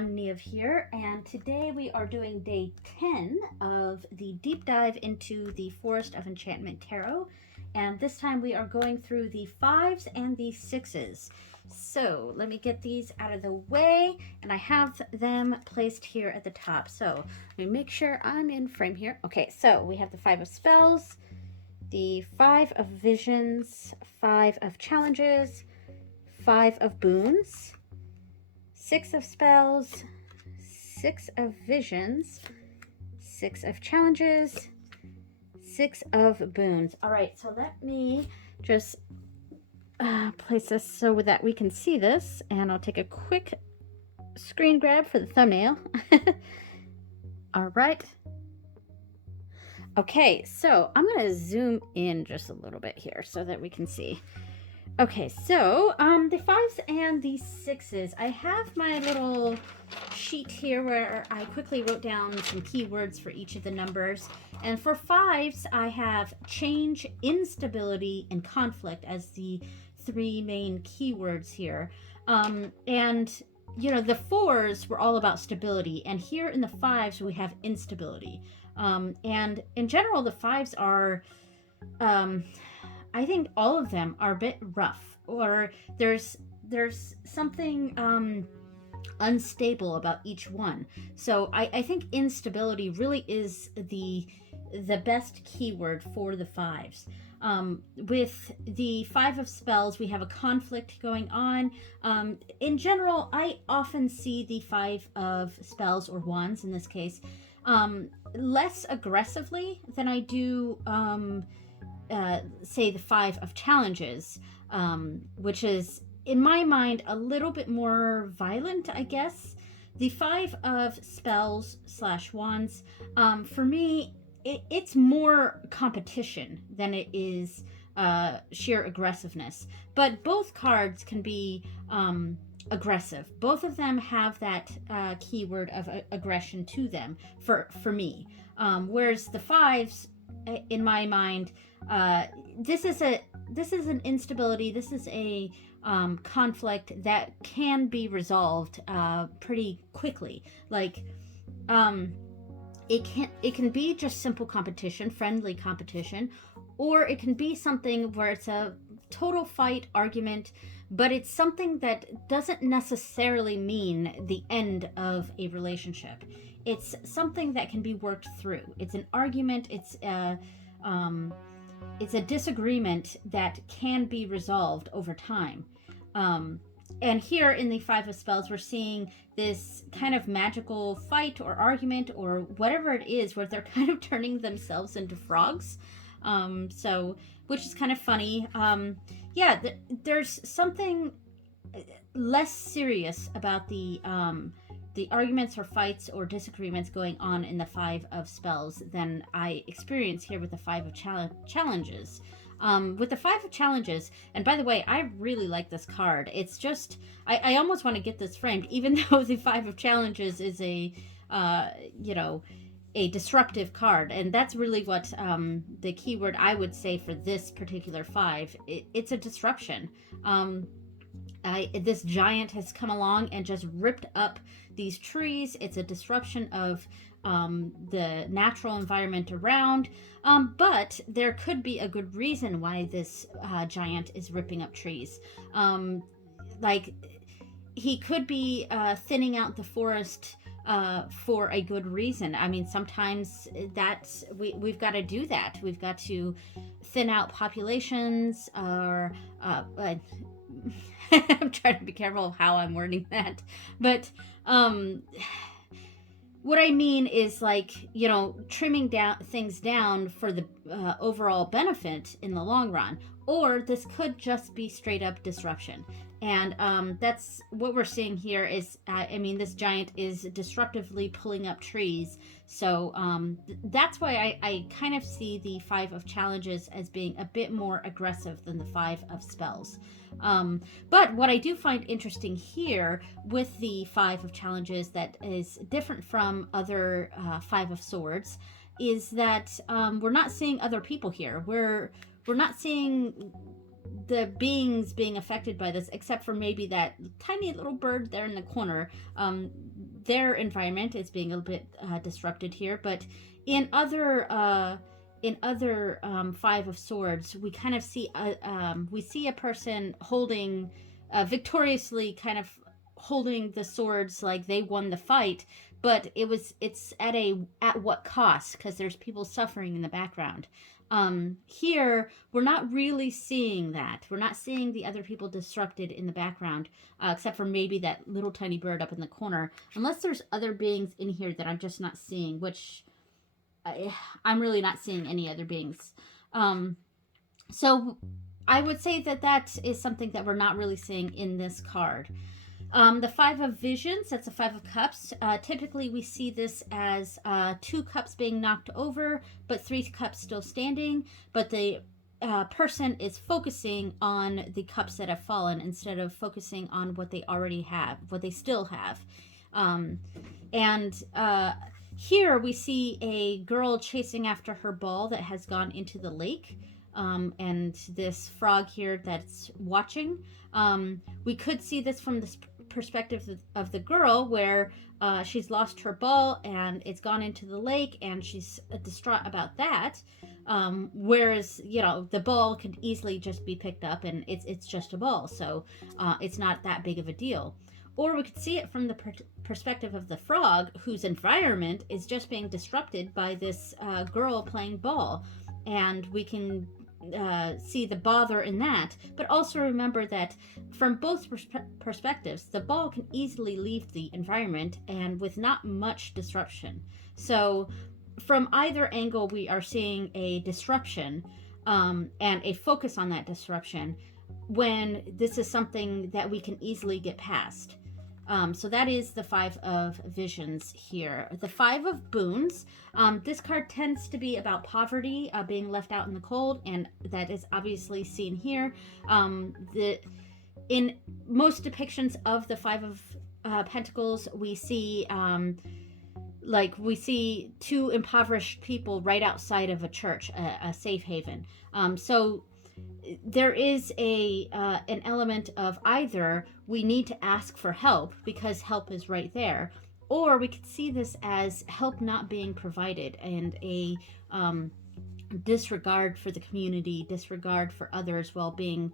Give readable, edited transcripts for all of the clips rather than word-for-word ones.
everyone, Neve here, and today we are doing day 10 of the deep dive into the Forest of Enchantment Tarot, and this time we are going through the 5s and the 6s. So let me get these out of the way, and I have them placed here at the top. So let me make sure I'm in frame here. Okay, so we have the 5 of Spells, the 5 of Visions, 5 of Challenges, 5 of Boons, 6 of Spells, 6 of Visions, 6 of Challenges, 6 of Boons. All right, so let me just place this so that we can see this, and I'll take a quick screen grab for the thumbnail. All right. Okay, so I'm going to zoom in just a little bit here so that we can see. Okay, so the 5s and the 6s. I have my little sheet here where I quickly wrote down some keywords for each of the numbers. And for 5s, I have change, instability, and conflict as the 3 main keywords here. And, you know, the 4s were all about stability. And here in the 5s, we have instability. And in general, the 5s are... I think all of them are a bit rough, or there's something unstable about each one. So I think instability really is the best keyword for the 5s. With the 5 of Spells, we have a conflict going on. In general, I often see the 5 of Spells, or Wands in this case, less aggressively than I do say the 5 of Challenges, which is, in my mind, a little bit more violent, I guess. The 5 of Spells / Wands, for me, it's more competition than it is sheer aggressiveness. But both cards can be aggressive. Both of them have that keyword of aggression to them for me. Whereas the 5s, in my mind, this is an instability. This is a conflict that can be resolved pretty quickly. Like, it can be just simple competition, friendly competition, or it can be something where it's a total fight, argument, but it's something that doesn't necessarily mean the end of a relationship. It's something that can be worked through. It's an argument. It's a disagreement that can be resolved over time. And here in the 5 of Spells, we're seeing this kind of magical fight or argument or whatever it is, where they're kind of turning themselves into frogs. Which is kind of funny. There's something less serious about the arguments or fights or disagreements going on in the 5 of Spells than I experience here with the 5 of Challenges. With the 5 of Challenges, and by the way, I really like this card. It's just, I almost want to get this framed, even though the 5 of Challenges is a disruptive card, and that's really what the keyword I would say for this particular 5. It's a disruption. This giant has come along and just ripped up these trees. It's a disruption of the natural environment around, but there could be a good reason why this giant is ripping up trees. Like, he could be thinning out the forest for a good reason. I mean, sometimes we've got to do that. We've got to thin out populations, or I'm trying to be careful of how I'm wording that, but what I mean is, like, you know, trimming things down for the overall benefit in the long run. Or this could just be straight up disruption. And that's what we're seeing here is, this giant is disruptively pulling up trees. So that's why I kind of see the 5 of Challenges as being a bit more aggressive than the 5 of Spells. But what I do find interesting here with the 5 of Challenges that is different from other 5 of Swords is that we're not seeing other people here. We're not seeing the beings being affected by this, except for maybe that tiny little bird there in the corner. their environment is being a bit disrupted here. But in other Five of Swords, we kind of see a person holding victoriously, kind of holding the swords like they won the fight, but it's at what cost, because there's people suffering in the background. Here we're not really seeing that. We're not seeing the other people disrupted in the background, except for maybe that little tiny bird up in the corner, unless there's other beings in here that I'm just not seeing, which I'm really not seeing any other beings. So I would say that is something that we're not really seeing in this card. The Five of Visions, that's a Five of Cups. Typically we see this as 2 cups being knocked over, but 3 cups still standing. But the person is focusing on the cups that have fallen instead of focusing on what they already have, what they still have. Here we see a girl chasing after her ball that has gone into the lake. And this frog here that's watching. We could see this from the perspective of the girl, where she's lost her ball and it's gone into the lake, and she's distraught about that. Whereas, the ball could easily just be picked up, and it's just a ball, so it's not that big of a deal. Or we could see it from the perspective of the frog, whose environment is just being disrupted by this girl playing ball, and we can see the bother in that. But also remember that from both perspectives, the ball can easily leave the environment and with not much disruption. So from either angle, we are seeing a disruption and a focus on that disruption, when this is something that we can easily get past. So that is the Five of Visions here. The Five of Boons. This card tends to be about poverty, being left out in the cold, and that is obviously seen here. In most depictions of the Five of Pentacles, we see we see 2 impoverished people right outside of a church, a safe haven. So there is an element of either we need to ask for help because help is right there, or we could see this as help not being provided, and a disregard for the community, disregard for others while being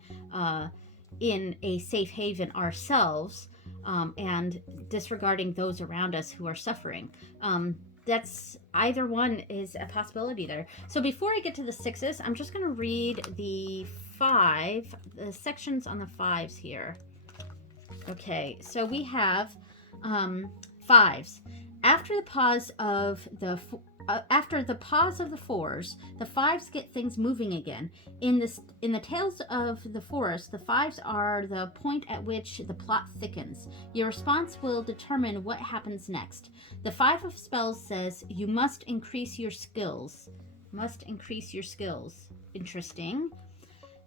in a safe haven ourselves, and disregarding those around us who are suffering. That's either one is a possibility there. So before I get to the 6s, I'm just going to read the sections on the 5s here. Okay, so we have 5s. After the pause of the 4s, the 5s get things moving again. In the Tales of the Forest, the 5s are the point at which the plot thickens. Your response will determine what happens next. The 5 of Spells says you must increase your skills. Interesting.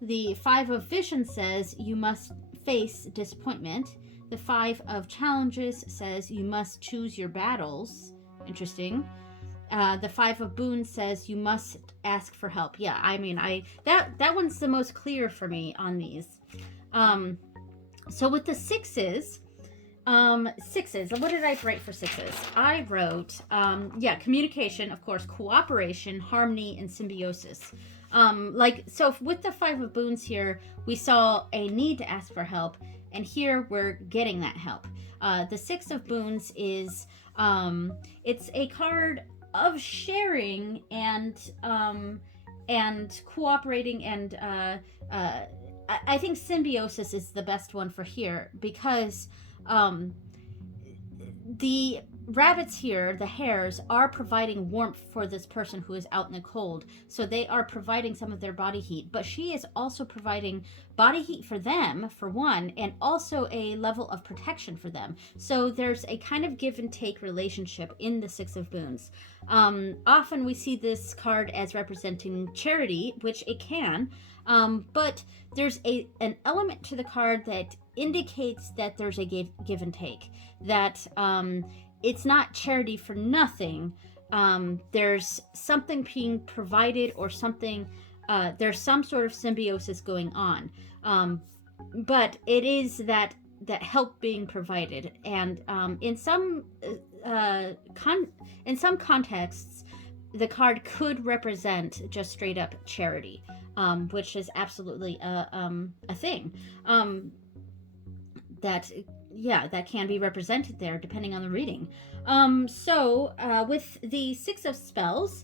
The 5 of Vision says you must face disappointment. The 5 of Challenges says you must choose your battles. Interesting. The 5 of Boons says you must ask for help. Yeah, I mean, that one's the most clear for me on these. So with the 6s, what did I write for 6s? I wrote, communication, of course, cooperation, harmony, and symbiosis. So with the 5 of Boons here, we saw a need to ask for help, and here we're getting that help. The 6 of Boons is, it's a card of sharing and cooperating, and I think symbiosis is the best one for here, because the rabbits here, the hares, are providing warmth for this person who is out in the cold. So they are providing some of their body heat, but she is also providing body heat for them, for one, and also a level of protection for them. So there's a kind of give and take relationship in the 6 of Boons. Often we see this card as representing charity, which it can, but there's an element to the card that indicates that there's a give and take, that it's not charity for nothing. There's something being provided, or something, there's some sort of symbiosis going on. But it is that that help being provided, and in some contexts, the card could represent just straight up charity, which is absolutely a thing. That yeah, that can be represented there depending on the reading. With the Six of Spells,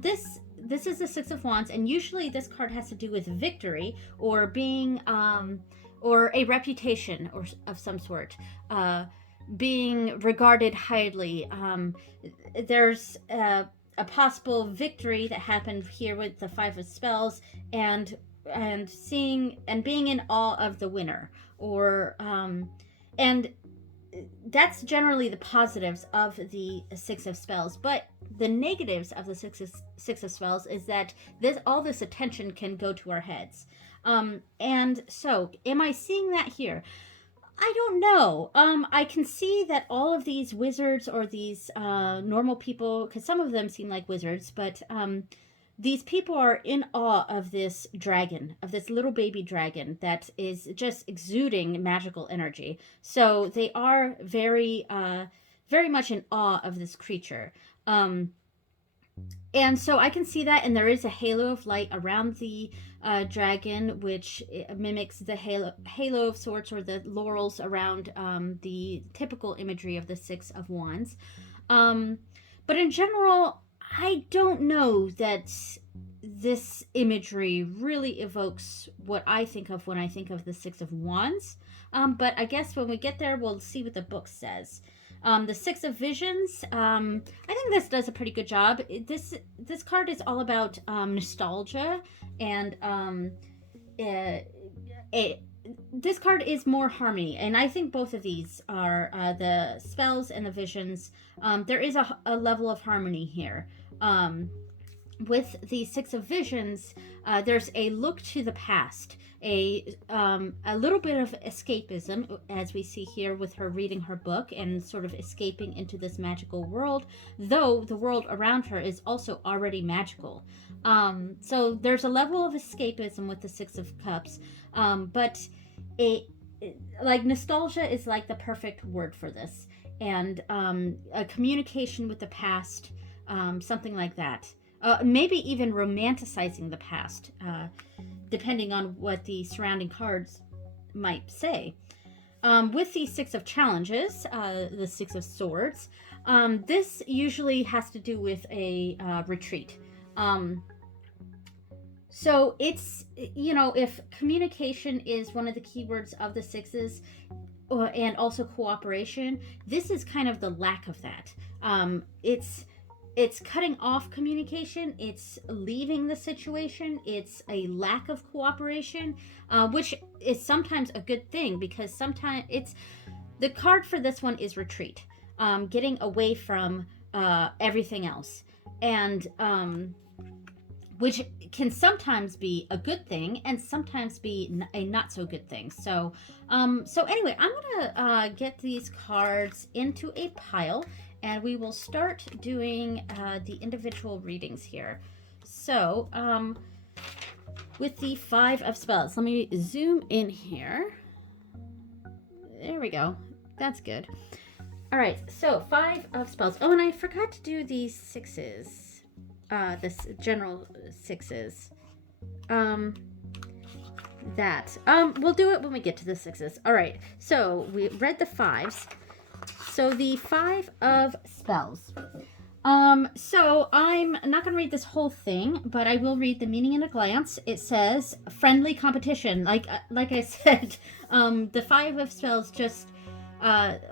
this is the Six of Wands, and usually this card has to do with victory or being or a reputation or of some sort, being regarded highly. There's a possible victory that happened here with the Five of Spells, and seeing and being in awe of the winner, or and that's generally the positives of the Six of Spells. But the negatives of the Six of Spells is that all this attention can go to our heads. And so, am I seeing that here? I don't know. I can see that all of these wizards or these normal people, because some of them seem like wizards, but these people are in awe of this dragon, of this little baby dragon that is just exuding magical energy. So they are very, very much in awe of this creature. And so I can see that, and there is a halo of light around the dragon, which mimics the halo of sorts, or the laurels around the typical imagery of the Six of Wands. But in general, I don't know that this imagery really evokes what I think of when I think of the Six of Wands. But I guess when we get there, we'll see what the book says. The Six of Visions, I think this does a pretty good job. This card is all about nostalgia, and this card is more harmony, and I think both of these are the spells and the visions. There is a level of harmony here. With the Six of Visions, there's a look to the past, a little bit of escapism, as we see here with her reading her book and sort of escaping into this magical world, though the world around her is also already magical. So there's a level of escapism with the Six of Cups, but like nostalgia is like the perfect word for this, and a communication with the past, something like that. Maybe even romanticizing the past, depending on what the surrounding cards might say. With the Six of Challenges, the Six of Swords, this usually has to do with a retreat. So it's, if communication is one of the keywords of the sixes, and also cooperation, this is kind of the lack of that. It's cutting off communication, it's leaving the situation, it's a lack of cooperation, which is sometimes a good thing, because sometimes the card for this one is retreat, getting away from everything else, and which can sometimes be a good thing and sometimes be a not so good thing. So anyway, I'm gonna get these cards into a pile, and we will start doing the individual readings here. So, with the Five of Spells, let me zoom in here. There we go. That's good. All right, so Five of Spells. Oh, and I forgot to do these sixes. This general sixes. We'll do it when we get to the sixes. All right, so we read the fives. So the Five of Spells. So I'm not going to read this whole thing, but I will read the meaning in a glance. It says friendly competition. Like I said, the Five of Spells just,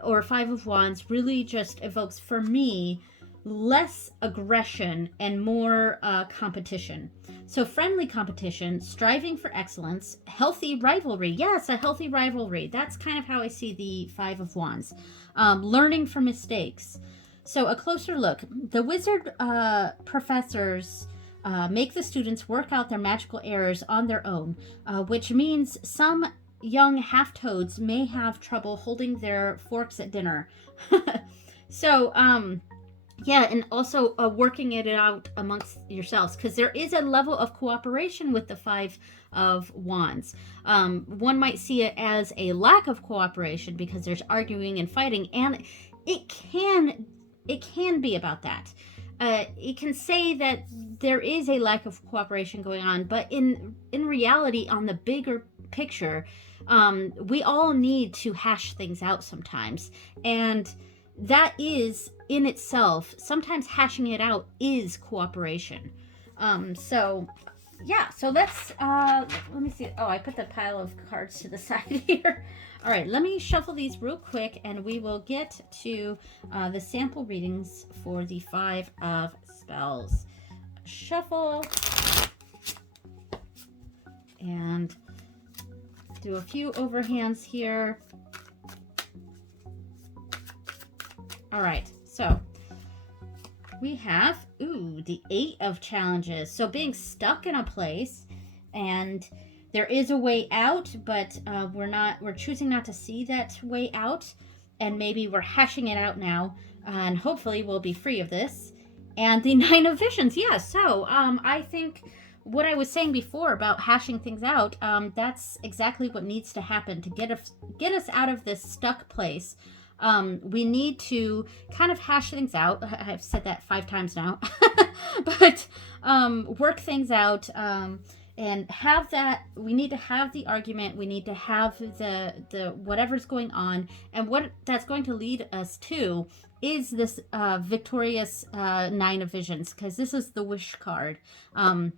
or Five of Wands really just evokes for me less aggression and more competition. So friendly competition, striving for excellence, healthy rivalry. Yes, a healthy rivalry. That's kind of how I see the Five of Wands. Learning from mistakes. So a closer look. The wizard professors make the students work out their magical errors on their own, which means some young half-toads may have trouble holding their forks at dinner. So, Yeah, and also working it out amongst yourselves, because there is a level of cooperation with the Five of Wands. One might see it as a lack of cooperation because there's arguing and fighting, and it can it can be about that. It can say that there is a lack of cooperation going on, but in reality, on the bigger picture, we all need to hash things out sometimes, and that is in itself, sometimes hashing it out is cooperation. So yeah, so let me see. Oh, I put the pile of cards to the side here. All right, let me shuffle these real quick and we will get to the sample readings for the Five of Spells. Shuffle and do a few overhands here. All right, so we have, the Eight of Challenges. So being stuck in a place, and there is a way out, but we're choosing not to see that way out, and maybe we're hashing it out now, and hopefully we'll be free of this. And the Nine of Visions, yeah. So I think what I was saying before about hashing things out, that's exactly what needs to happen to get us out of this stuck place. We need to kind of hash things out. I've said that 5 times now, but work things out, and have that. We need to have the argument. We need to have the whatever's going on, and what that's going to lead us to is this victorious Nine of Visions, because this is the wish card, and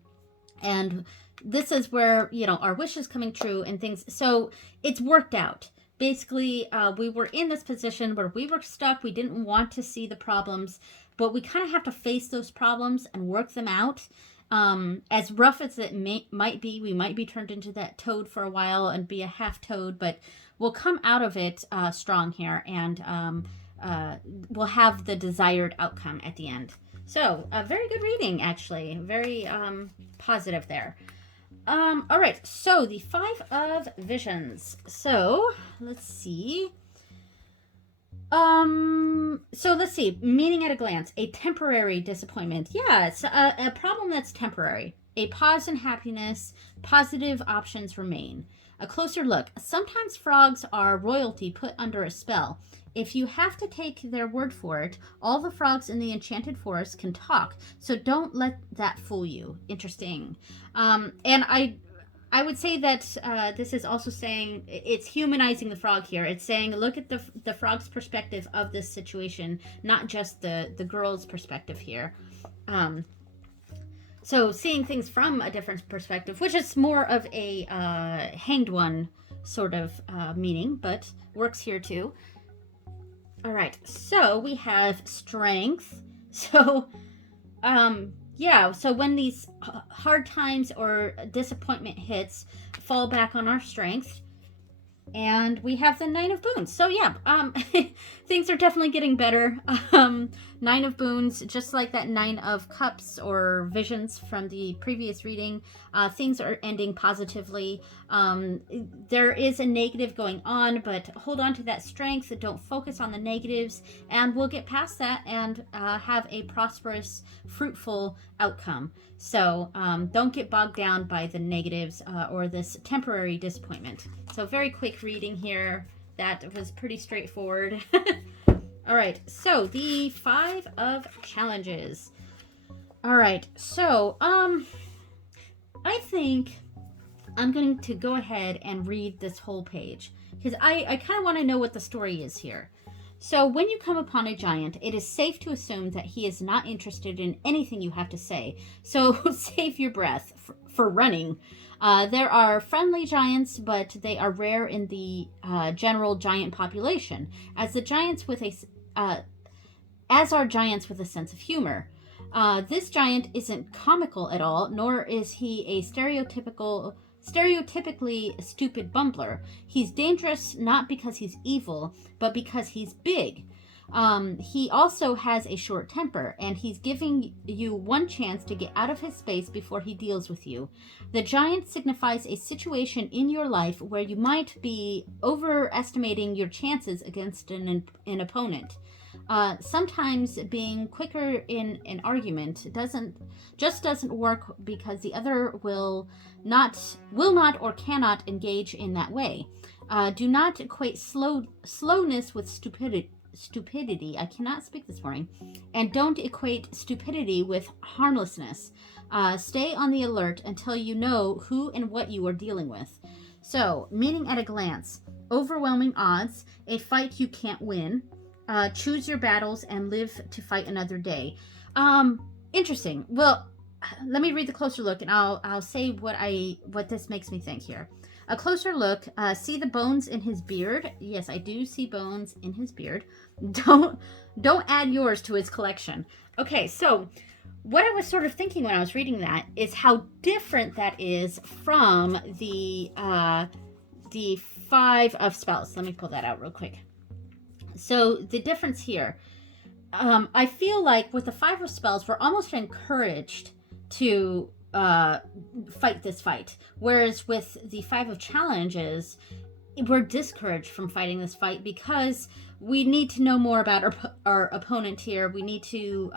this is where our wish is coming true and things. So it's worked out. Basically, we were in this position where we were stuck. We didn't want to see the problems, but we kind of have to face those problems and work them out. As rough as it might be, we might be turned into that toad for a while and be a half toad, but we'll come out of it strong here, and we'll have the desired outcome at the end. So, a very good reading, actually. Very positive there. All right, so the Five of Visions. So let's see. Meaning at a glance, a temporary disappointment. Yeah, it's a problem that's temporary. A pause in happiness, positive options remain. A closer look. Sometimes frogs are royalty put under a spell. If you have to take their word for it, all the frogs in the enchanted forest can talk, so don't let that fool you. Interesting. And I would say that this is also saying it's humanizing the frog here. It's saying look at the frog's perspective of this situation, not just the girl's perspective here. So seeing things from a different perspective, which is more of a hanged one sort of meaning, but works here too. All right, so we have strength. So, so when these hard times or disappointment hits, fall back on our strength. And we have the Nine of Boons. So yeah, things are definitely getting better. Nine of Boons, just like that Nine of Cups or Visions from the previous reading, things are ending positively. There is a negative going on, but hold on to that strength. Don't focus on the negatives, and we'll get past that and have a prosperous, fruitful outcome. So don't get bogged down by the negatives or this temporary disappointment. So very quick reading here. That was pretty straightforward. All right, so the Five of Challenges. All right, so I think I'm going to go ahead and read this whole page because I kind of want to know what the story is here. So when you come upon a giant, it is safe to assume that he is not interested in anything you have to say. So save your breath for running. There are friendly giants, but they are rare in the general giant population, as are giants with a sense of humor. This giant isn't comical at all, nor is he a stereotypically stupid bumbler. He's dangerous not because he's evil, but because he's big. He also has a short temper, and he's giving you one chance to get out of his space before he deals with you. The giant signifies a situation in your life where you might be overestimating your chances against an opponent. Sometimes being quicker in an argument doesn't work because the other will not or cannot engage in that way. Do not equate slowness with stupidity. I cannot speak this morning. And don't equate stupidity with harmlessness. Stay on the alert until you know who and what you are dealing with. So, meaning at a glance, overwhelming odds, a fight you can't win. Choose your battles and live to fight another day. Interesting. Well, let me read the closer look, and I'll say what this makes me think here. A closer look. See the bones in his beard. Yes, I do see bones in his beard. Don't add yours to his collection. Okay, so what I was sort of thinking when I was reading that is how different that is from the Five of Spells. Let me pull that out real quick. So the difference here, I feel like with the Five of Spells, we're almost encouraged to fight this fight. Whereas with the Five of Challenges, we're discouraged from fighting this fight because we need to know more about our opponent here. We need to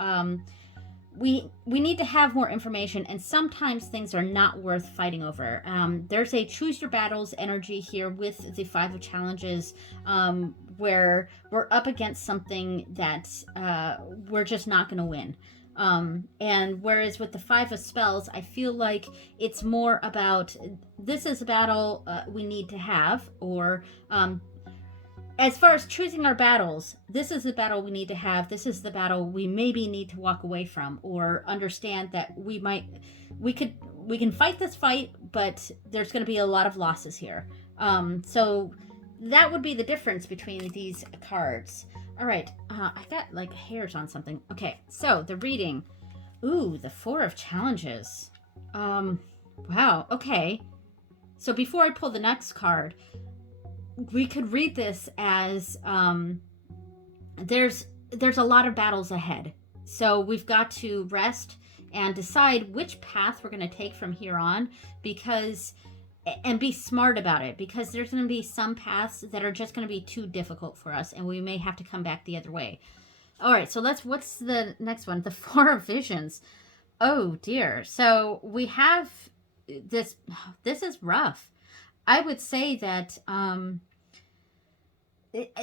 we need to have more information, and sometimes things are not worth fighting over. There's a choose your battles energy here with the Five of Challenges, where we're up against something that we're just not going to win. And whereas with the Five of Spells, I feel like it's more about this is a battle we need to have, or as far as choosing our battles, this is the battle we need to have. This is the battle we maybe need to walk away from, or understand that we can fight this fight, but there's going to be a lot of losses here. So that would be the difference between these cards. All right, I got like hairs on something. Okay, so the reading. Ooh, the Four of Challenges. Wow. Okay. So before I pull the next card, we could read this as there's a lot of battles ahead. So we've got to rest and decide which path we're going to take from here on, and be smart about it, because there's going to be some paths that are just going to be too difficult for us, and we may have to come back the other way. All right, so what's the next one? The Four of Visions. Oh dear. So we have this is rough. I would say that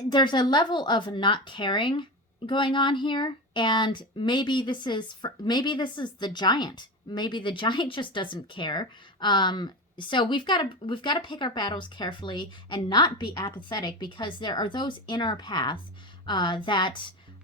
there's a level of not caring going on here, and maybe this is the giant. Maybe the giant just doesn't care. So we've got to pick our battles carefully and not be apathetic, because there are those in our path that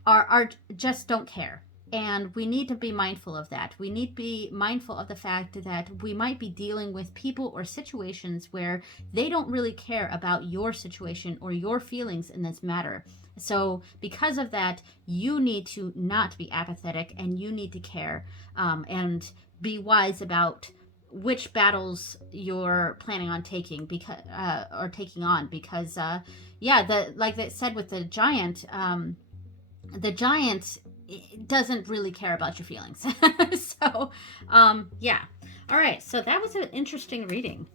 are just don't care. And we need to be mindful of that. We need to be mindful of the fact that we might be dealing with people or situations where they don't really care about your situation or your feelings in this matter. So because of that, you need to not be apathetic, and you need to care and be wise about which battles you're planning on taking, because like they said with the giant doesn't really care about your feelings. So, yeah. All right. So that was an interesting reading.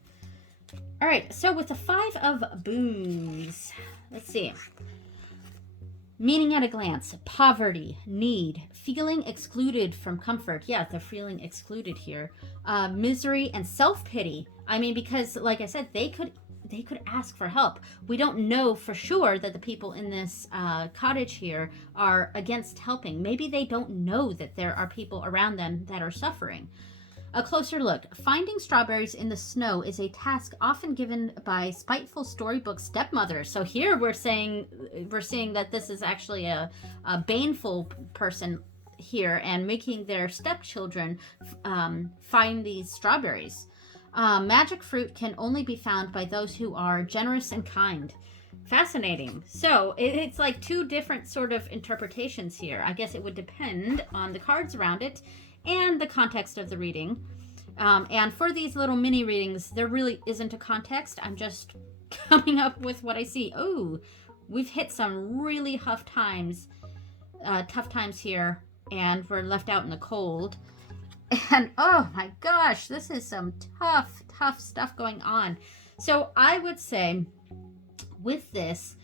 All right. So with the Five of Boons, let's see. Meaning at a glance, poverty, need, feeling excluded from comfort. Yeah, they're feeling excluded here. Misery and self-pity. I mean, because like I said, they could ask for help. We don't know for sure that the people in this cottage here are against helping. Maybe they don't know that there are people around them that are suffering. A closer look. Finding strawberries in the snow is a task often given by spiteful storybook stepmothers. So here we're seeing that this is actually a baneful person here, and making their stepchildren find these strawberries. Magic fruit can only be found by those who are generous and kind. Fascinating. So it's like two different sort of interpretations here. I guess it would depend on the cards around it and the context of the reading. And for these little mini readings, there really isn't a context. I'm just coming up with what I see. Oh, we've hit some really tough times here, and we're left out in the cold. And oh my gosh, this is some tough stuff going on. So I would say with this,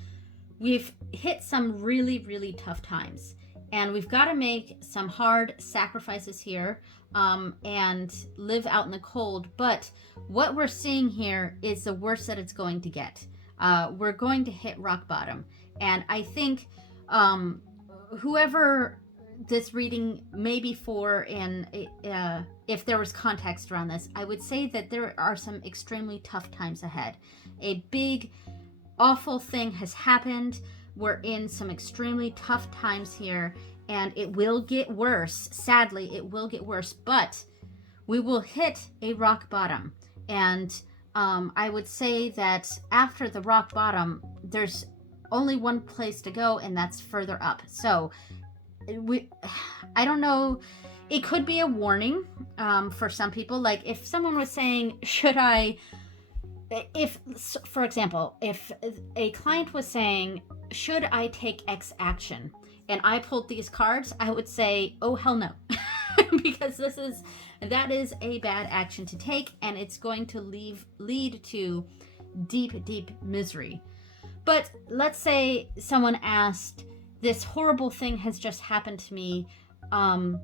we've hit some really, really tough times. And we've got to make some hard sacrifices here and live out in the cold. But what we're seeing here is the worst that it's going to get. We're going to hit rock bottom. And I think whoever this reading may be for, and if there was context around this, I would say that there are some extremely tough times ahead. A big, awful thing has happened. We're in some extremely tough times here, and it will get worse. Sadly, it will get worse, but we will hit a rock bottom. And I would say that after the rock bottom, there's only one place to go, and that's further up. So I don't know, it could be a warning for some people. Like if someone was saying, if, for example, if a client was saying, should I take X action? And I pulled these cards, I would say, oh, hell no. Because that is a bad action to take, and it's going to lead to deep, deep misery. But let's say someone asked, this horrible thing has just happened to me, and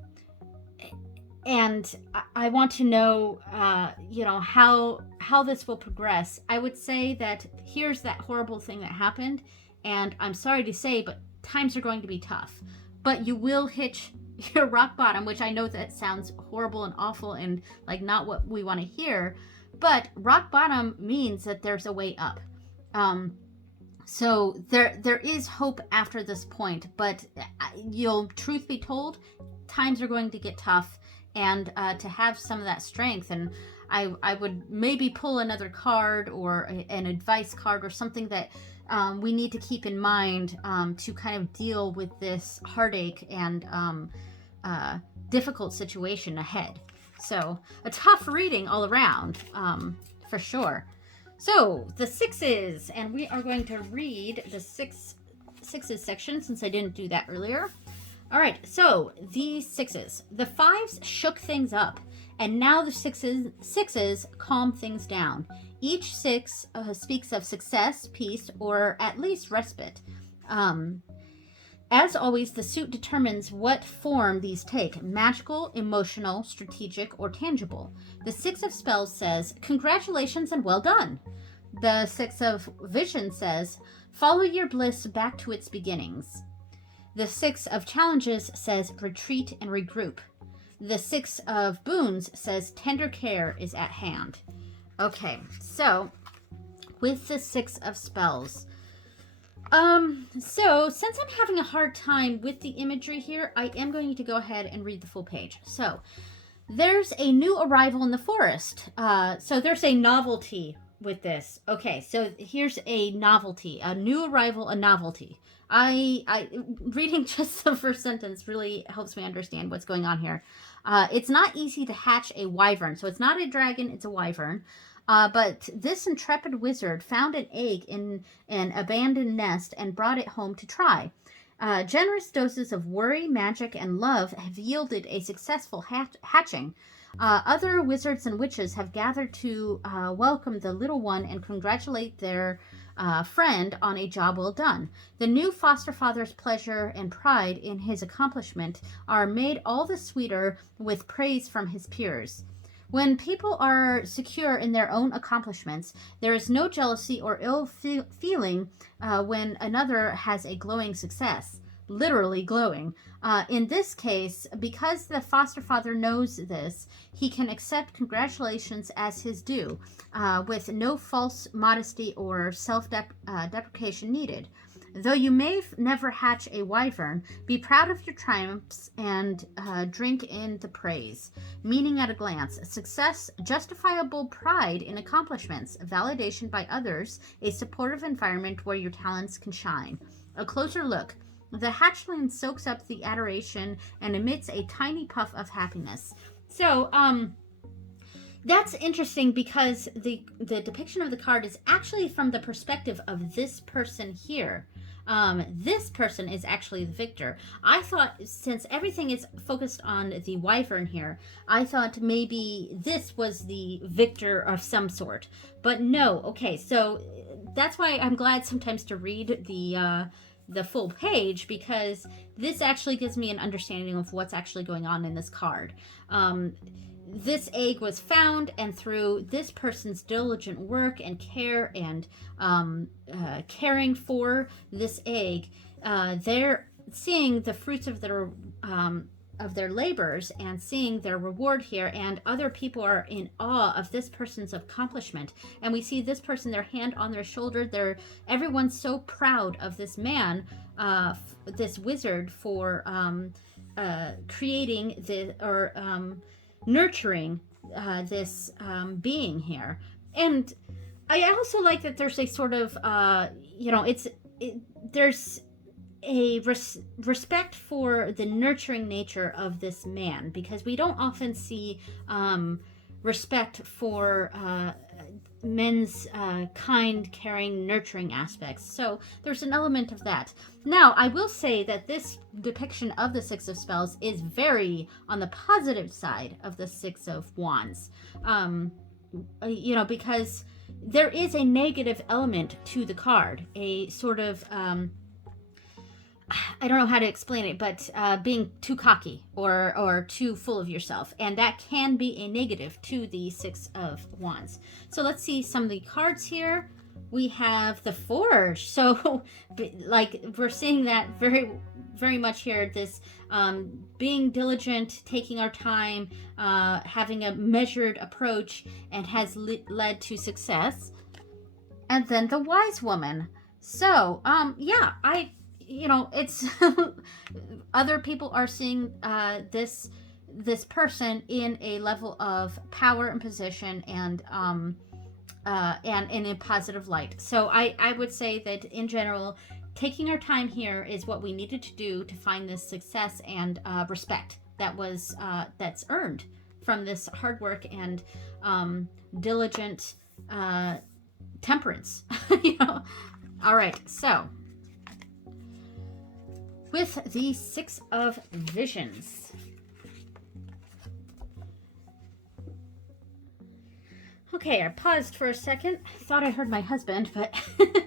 I want to know, how this will progress. I would say that here's that horrible thing that happened, and I'm sorry to say, but times are going to be tough. But you will hit your rock bottom, which I know that sounds horrible and awful and like not what we want to hear, but rock bottom means that there's a way up. So there is hope after this point, but truth be told, times are going to get tough, and to have some of that strength, and I would maybe pull another card or an advice card or something that we need to keep in mind to kind of deal with this heartache and difficult situation ahead. So a tough reading all around, for sure. So the sixes, and we are going to read the sixes section since I didn't do that earlier. All right, so the sixes. The fives shook things up, and now the sixes calm things down. Each six speaks of success, peace, or at least respite. As always, the suit determines what form these take: magical, emotional, strategic, or tangible. The Six of Spells says, congratulations and well done. The Six of Vision says, follow your bliss back to its beginnings. The Six of Challenges says, retreat and regroup. The Six of Boons says, tender care is at hand. Okay, so with the Six of Spells, so since I'm having a hard time with the imagery here, I am going to go ahead and read the full page. So there's a new arrival in the forest. So there's a novelty with this. Okay, so here's a novelty, a new arrival, a novelty. I reading just the first sentence really helps me understand what's going on here. It's not easy to hatch a wyvern. So it's not a dragon, it's a wyvern. But this intrepid wizard found an egg in an abandoned nest and brought it home to try. Generous doses of worry, magic, and love have yielded a successful hatching. Other wizards and witches have gathered to welcome the little one and congratulate their friend on a job well done. The new foster father's pleasure and pride in his accomplishment are made all the sweeter with praise from his peers. When people are secure in their own accomplishments, there is no jealousy or ill feeling when another has a glowing success. Literally glowing. In this case, because the foster father knows this, he can accept congratulations as his due, with no false modesty or self-deprecation needed. Though you may never hatch a wyvern, be proud of your triumphs and drink in the praise. Meaning at a glance: success, justifiable pride in accomplishments, validation by others, a supportive environment where your talents can shine. A closer look: the hatchling soaks up the adoration and emits a tiny puff of happiness. So, that's interesting because the depiction of the card is actually from the perspective of this person here. This person is actually the victor. I thought, since everything is focused on the wyvern here, I thought maybe this was the victor of some sort. But no. Okay, so that's why I'm glad sometimes to read the full page, because this actually gives me an understanding of what's actually going on in this card. This egg was found, and through this person's diligent work and care and caring for this egg, they're seeing the fruits of their labors and seeing their reward here, and other people are in awe of this person's accomplishment. And we see this person, their hand on their shoulder. Everyone's so proud of this man, this wizard, for creating nurturing this being here. And I also like that there's a sort of there's a respect for the nurturing nature of this man, because we don't often see respect for men's kind, caring, nurturing aspects. So there's an element of that. Now, I will say that this depiction of the Six of Spells is very on the positive side of the Six of Wands. Because there is a negative element to the card, a sort of I don't know how to explain it, but being too cocky or too full of yourself. And that can be a negative to the Six of Wands. So let's see some of the cards here. We have the Forge. So, like, we're seeing that very, very much here. This being diligent, taking our time, having a measured approach, and has led to success. And then the Wise Woman. So, it's other people are seeing this person in a level of power and position, and in a positive light. So I would say that in general, taking our time here is what we needed to do to find this success and respect that's earned from this hard work and diligent temperance. All right, so with the Six of Visions. Okay, I paused for a second. Thought I heard my husband, but I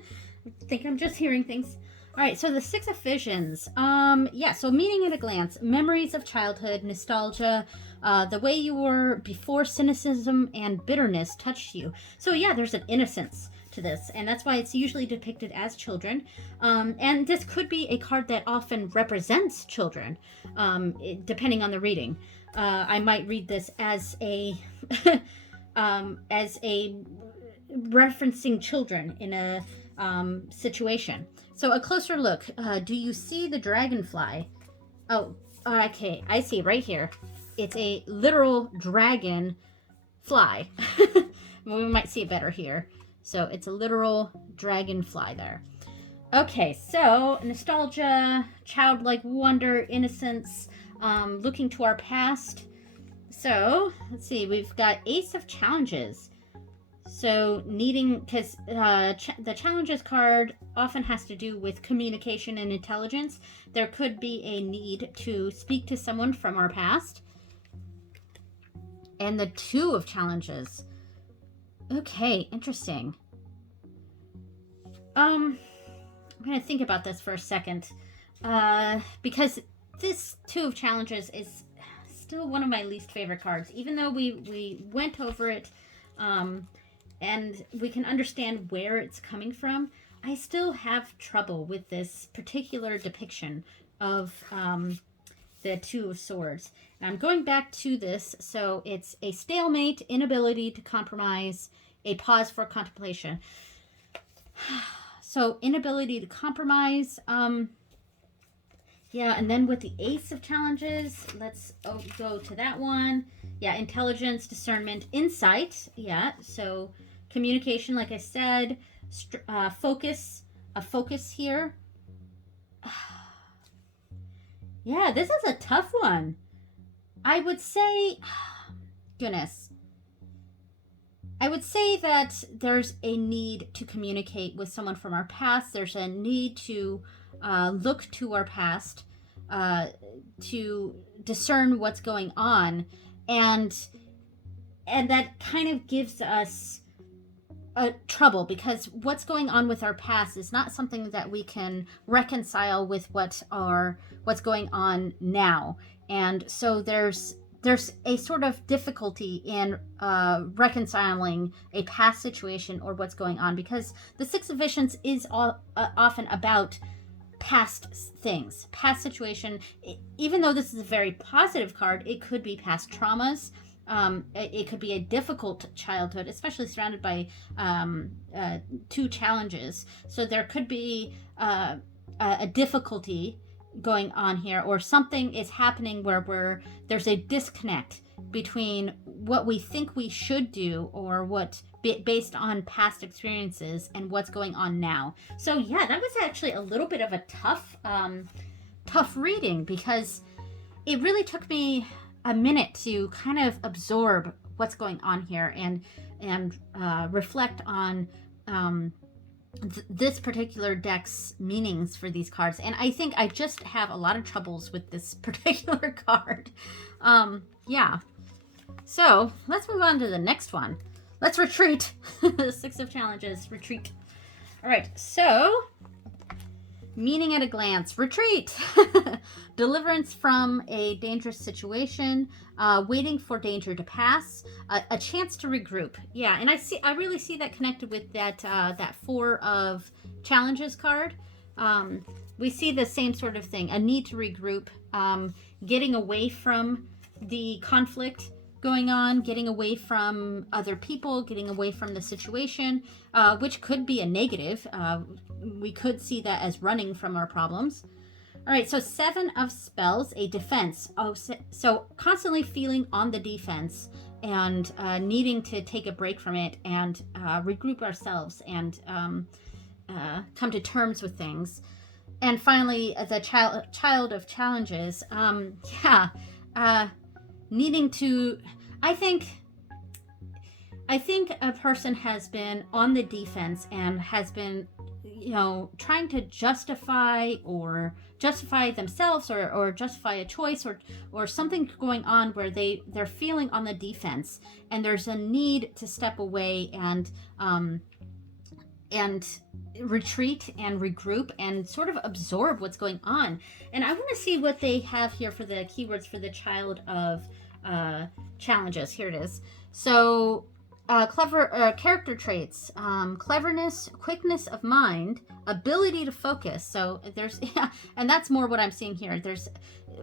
think I'm just hearing things. All right, so the Six of Visions. So meaning at a glance, memories of childhood, nostalgia, the way you were before cynicism and bitterness touched you. So yeah, there's an innocence to this, and that's why it's usually depicted as children. And this could be a card that often represents children, depending on the reading. I might read this as a referencing children in a situation. So a closer look. Do you see the dragonfly? Oh, okay. I see right here. It's a literal dragon fly. We might see it better here. So it's a literal dragonfly there. Okay, so nostalgia, childlike wonder, innocence, looking to our past. So let's see, we've got Ace of Challenges. So needing, because the Challenges card often has to do with communication and intelligence. There could be a need to speak to someone from our past. And the Two of Challenges. Okay, interesting. I'm going to think about this for a second. Because this Two of Challenges is still one of my least favorite cards. Even though we went over it, and we can understand where it's coming from, I still have trouble with this particular depiction of the Two of Swords. And I'm going back to this. So it's a stalemate, inability to compromise, a pause for contemplation. So inability to compromise. Yeah, and then with the Ace of Challenges, let's go to that one. Yeah, intelligence, discernment, insight. Yeah, so communication, like I said, focus, a focus here. Yeah, this is a tough one. I would say, goodness. I would say that there's a need to communicate with someone from our past. There's a need to look to our past to discern what's going on, and that kind of gives us trouble, because what's going on with our past is not something that we can reconcile with what's going on now. And so there's a sort of difficulty in reconciling a past situation or what's going on, because the Six of Visions is often about past things, past situation. Even though this is a very positive card, it could be past traumas. It could be a difficult childhood, especially surrounded by two challenges. So there could be a difficulty going on here, or something is happening where there's a disconnect between what we think we should do, or what based on past experiences, and what's going on now. So yeah, that was actually a little bit of a tough reading, because it really took me a minute to kind of absorb what's going on here, and reflect on this particular deck's meanings for these cards. And I think I just have a lot of troubles with this particular card. Yeah. So let's move on to the next one. Let's retreat. The Six of Challenges, retreat. All right, so meaning at a glance, retreat. Deliverance from a dangerous situation, waiting for danger to pass, a chance to regroup. Yeah, and I really see that connected with that Four of Challenges card. We see the same sort of thing, a need to regroup, getting away from the conflict going on, getting away from other people, getting away from the situation, which could be a negative. We could see that as running from our problems. All right, so Seven of Spells, a defense. Oh, so constantly feeling on the defense, and needing to take a break from it, and regroup ourselves, and come to terms with things. And finally, the child of challenges. Needing to, I think a person has been on the defense and has been, trying to justify themselves, or justify a choice, or something going on where they're feeling on the defense, and there's a need to step away and retreat and regroup and sort of absorb what's going on. And I want to see what they have here for the keywords for the child of challenges. Here it is. So clever character traits, cleverness, quickness of mind, ability to focus. So there's, and that's more what I'm seeing here. There's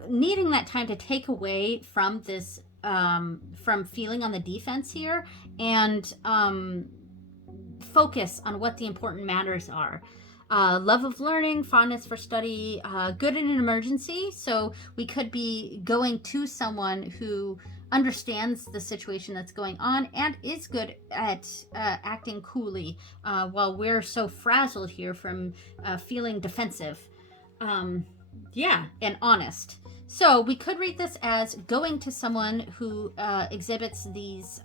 needing that time to take away from this, from feeling on the defense here, and focus on what the important matters are. Love of learning, fondness for study, good in an emergency. So we could be going to someone who understands the situation that's going on and is good at acting coolly, while we're so frazzled here from feeling defensive. And honest. So we could read this as going to someone who exhibits these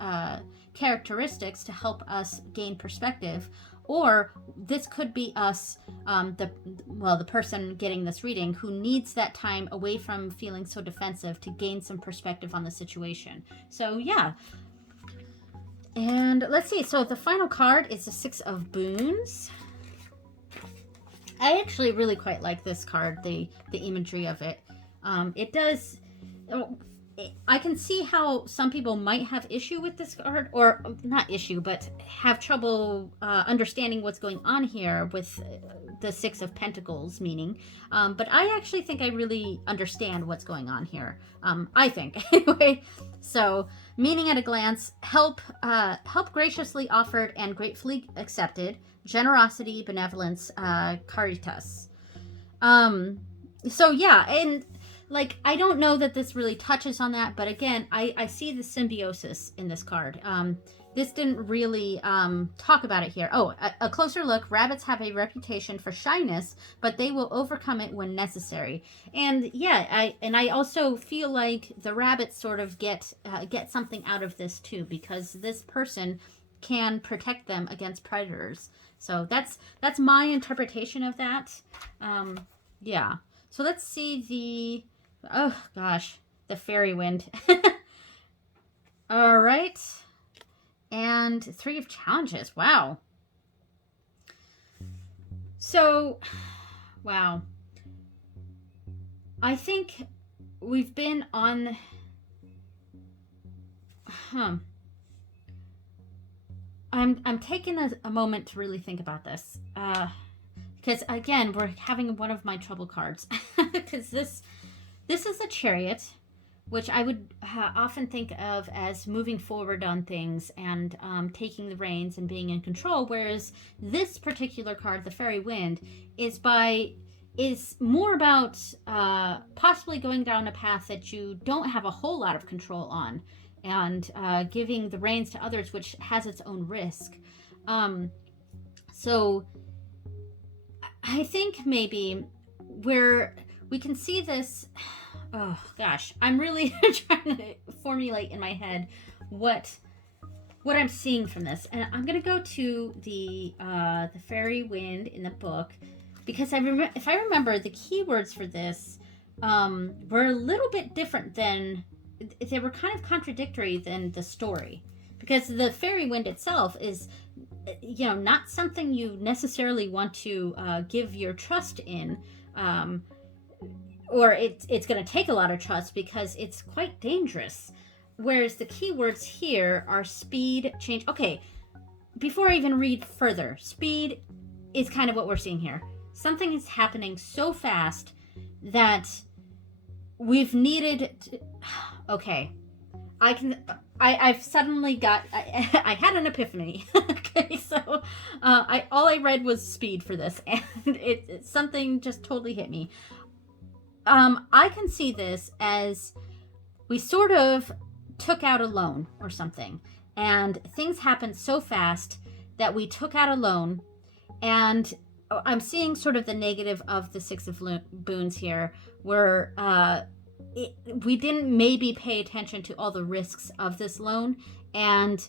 characteristics to help us gain perspective. Or this could be us, the person getting this reading, who needs that time away from feeling so defensive to gain some perspective on the situation. So yeah. And let's see. So the final card is the Six of Boons. I actually really quite like this card, the imagery of it. It does... I can see how some people might have issue with this card, or not issue, but have trouble understanding what's going on here with the Six of Pentacles meaning. But I actually think I really understand what's going on here. I think, anyway. So, meaning at a glance, help graciously offered and gratefully accepted, generosity, benevolence, caritas. So yeah, and like, I don't know that this really touches on that, but again, I see the symbiosis in this card. This didn't really talk about it here. Oh, a closer look. Rabbits have a reputation for shyness, but they will overcome it when necessary. And yeah, I also feel like the rabbits sort of get something out of this too, because this person can protect them against predators. So that's my interpretation of that. Yeah. So let's see the, oh gosh, the fairy wind. All right. And 3 of challenges. Wow. So, wow. I think we've been on, I'm taking a moment to really think about this. Because again, we're having one of my trouble cards. Because this is a Chariot, which I would often think of as moving forward on things and taking the reins and being in control. Whereas this particular card, the Fairy Wind, is more about possibly going down a path that you don't have a whole lot of control on, and giving the reins to others, which has its own risk. So I think maybe we can see this. Oh gosh, I'm really trying to formulate in my head what I'm seeing from this, and I'm gonna go to the Fairy Wind in the book, because if I remember, the keywords for this were a little bit different than, they were kind of contradictory than the story, because the Fairy Wind itself is, not something you necessarily want to give your trust in, or it's going to take a lot of trust because it's quite dangerous. Whereas the keywords here are speed, change. Okay, before I even read further, speed is kind of what we're seeing here. Something is happening so fast that we've needed to, okay, I've suddenly got, I had an epiphany. Okay, so all I read was speed for this, and something just totally hit me. I can see this as we sort of took out a loan or something, and things happened so fast that we took out a loan, and I'm seeing sort of the negative of the Six of Boons here, where we didn't maybe pay attention to all the risks of this loan, and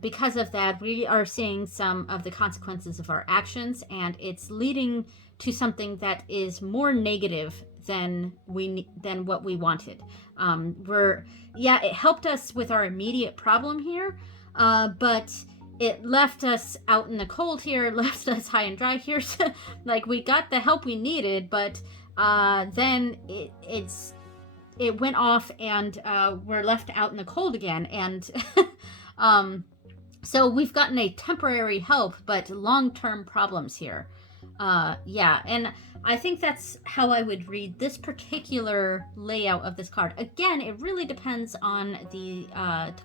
because of that, we are seeing some of the consequences of our actions, and it's leading to something that is more negative than what we wanted. It helped us with our immediate problem here, but it left us out in the cold here. It left us high and dry here. So, like, we got the help we needed, but then it went off, and we're left out in the cold again. And so we've gotten a temporary help, but long-term problems here. And I think that's how I would read this particular layout of this card. Again, it really depends on the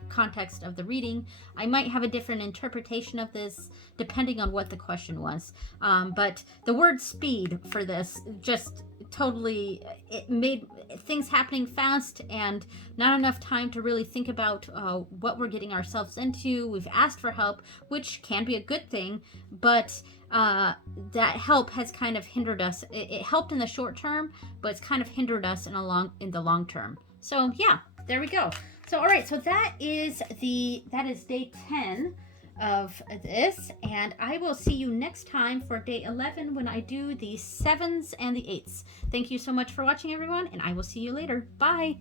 context of the reading. I might have a different interpretation of this depending on what the question was. But the word speed for this just totally, it made things happening fast and not enough time to really think about what we're getting ourselves into. We've asked for help, which can be a good thing, but that help has kind of hindered us. It helped in the short term, but it's kind of hindered us in the long term. So yeah, there we go. So all right, so that is day 10 of this, and I will see you next time for day 11 when I do the 7s and the 8s. Thank you so much for watching, everyone, and I will see you later. Bye.